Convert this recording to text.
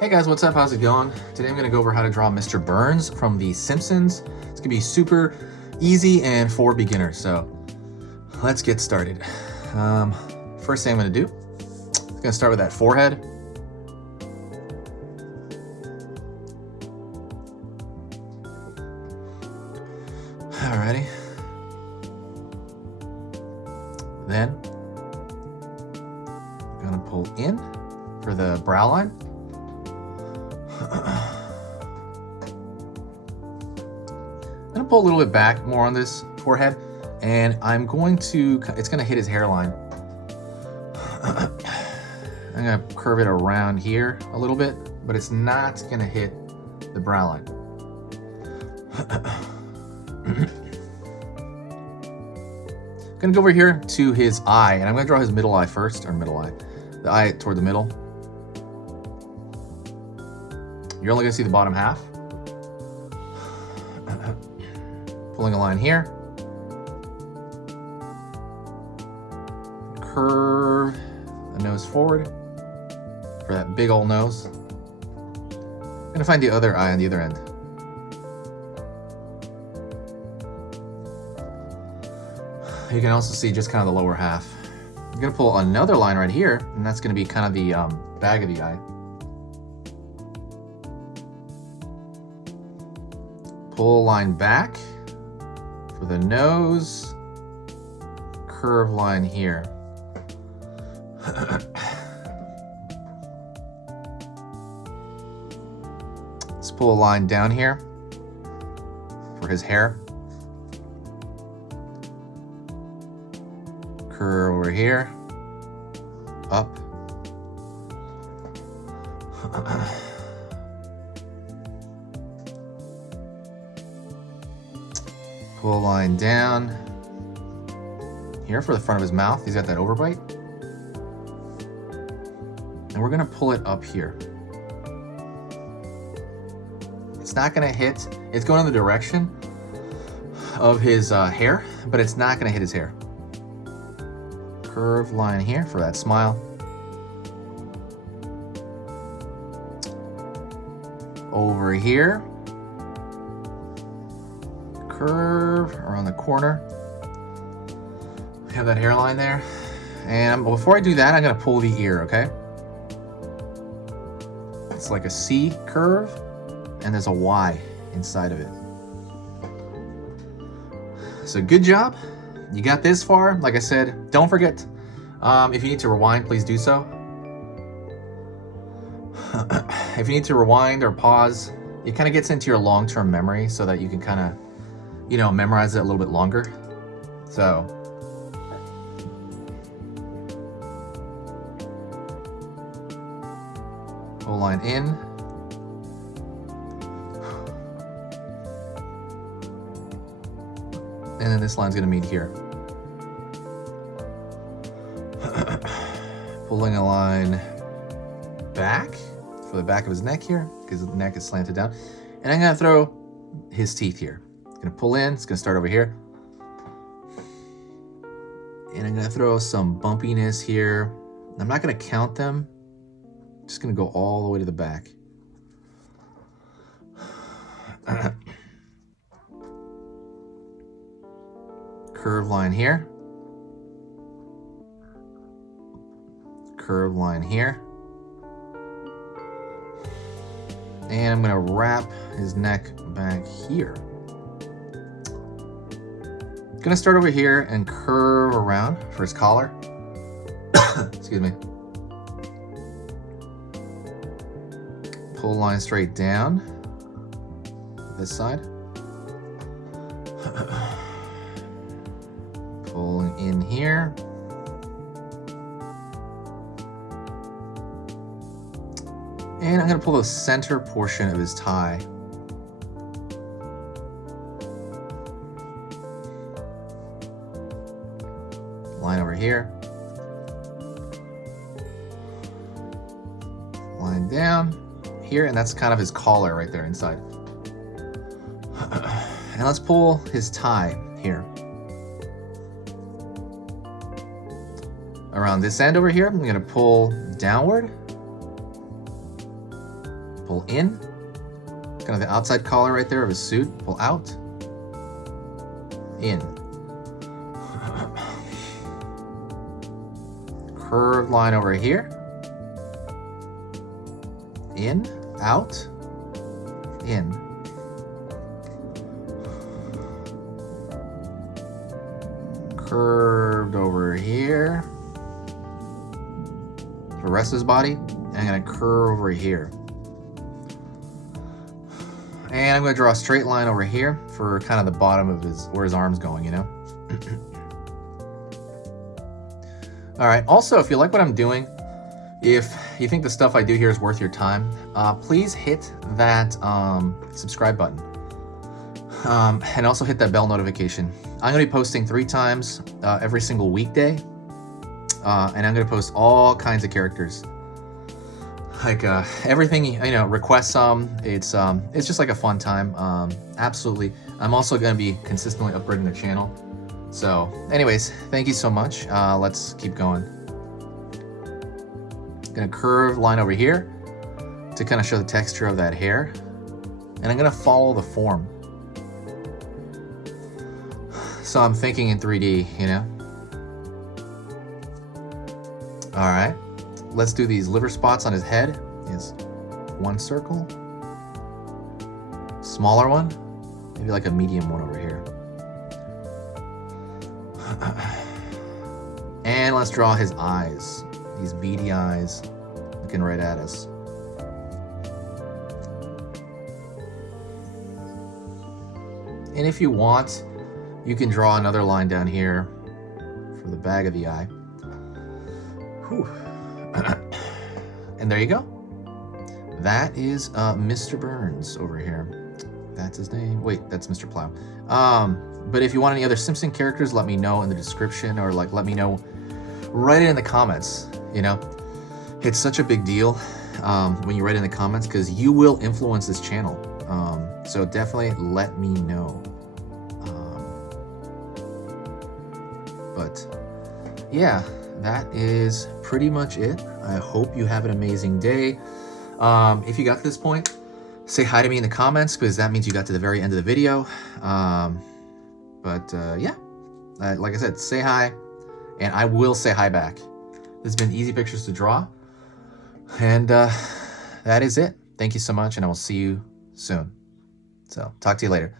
Hey guys, what's up? How's it going? Today I'm going to go over how to draw Mr. Burns from The Simpsons. It's going to be super easy and for beginners, so let's get started. First thing I'm going to do, I'm going to start with that forehead. Alrighty. Then I'm going to pull in for the brow line. I'm going to pull a little bit back more on this forehead, and I'm going to, it's going to hit his hairline. I'm going to curve it around here a little bit, but it's not going to hit the brow line. I'm going to go over here to his eye, and I'm going to draw his middle eye first, or middle eye, the eye toward the middle. You're only going to see the bottom half. Pulling a line here. Curve the nose forward for that big old nose. I'm going to find the other eye on the other end. You can also see just kind of the lower half. I'm going to pull another line right here, and that's going to be kind of the bag of the eye. Pull a line back for the nose, curve line here. Let's pull a line down here for his hair. Curve over here, up. Pull a line down here for the front of his mouth. He's got that overbite. And we're gonna pull it up here. It's not gonna hit, it's going in the direction of his hair, but it's not gonna hit his hair. Curved line here for that smile. Over here. Curve around the corner. We have that hairline there. And before I do that, I'm going to pull the ear, okay? It's like a C curve, and there's a Y inside of it. So good job. You got this far. Like I said, don't forget, if you need to rewind, please do so. If you need to rewind or pause, it kind of gets into your long-term memory so that you can kind of, memorize it a little bit longer. So, pull line in. And then this line's gonna meet here. Pulling a line back for the back of his neck here, because the neck is slanted down. And I'm gonna throw his teeth here. Gonna pull in, it's gonna start over here. And I'm gonna throw some bumpiness here. I'm not gonna count them. I'm just gonna go all the way to the back. Curve line here. Curve line here. And I'm gonna wrap his neck back here. Gonna start over here and curve around for his collar. Excuse me. Pull line straight down this side. Pulling in here. And I'm gonna pull the center portion of his tie. Line over here. Line down here, and that's kind of his collar right there inside. And let's pull his tie here. Around this end over here, I'm gonna pull downward. pull in, kind of the outside collar right there of his suit, pull out, in. Curved line over here, in, out, in. Curved over here. The rest of his body, and I'm gonna curve over here. And I'm gonna draw a straight line over here for kind of the bottom of where his arm's going, you know? All right, also, if you like what I'm doing, if you think the stuff I do here is worth your time, please hit that subscribe button. And also hit that bell notification. I'm gonna be posting 3 times every single weekday. And I'm gonna post all kinds of characters. Like everything, you know, request some. It's just like a fun time. Absolutely. I'm also gonna be consistently upgrading the channel. So anyways, thank you so much. Let's keep going. Gonna curve line over here to kind of show the texture of that hair. And I'm gonna follow the form. So I'm thinking in 3D, you know? All right, let's do these liver spots on his head. Is 1 circle, smaller one, maybe like a medium one over here. And let's draw his eyes, these beady eyes looking right at us. And if you want, you can draw another line down here for the bag of the eye. Whew. And there you go. That is Mr. Burns over here. That's his name. Wait, that's Mr. Plow. But if you want any other Simpson characters, let me know in the description, or like let me know, write it in the comments. You know, it's such a big deal when you write in the comments, because you will influence this channel. So definitely let me know. But yeah, that is pretty much it. I hope you have an amazing day. If you got to this point, say hi to me in the comments, because that means you got to the very end of the video. Yeah, like I said, say hi, and I will say hi back. This has been Easy Pictures to Draw, and that is it. Thank you so much, and I will see you soon. So talk to you later.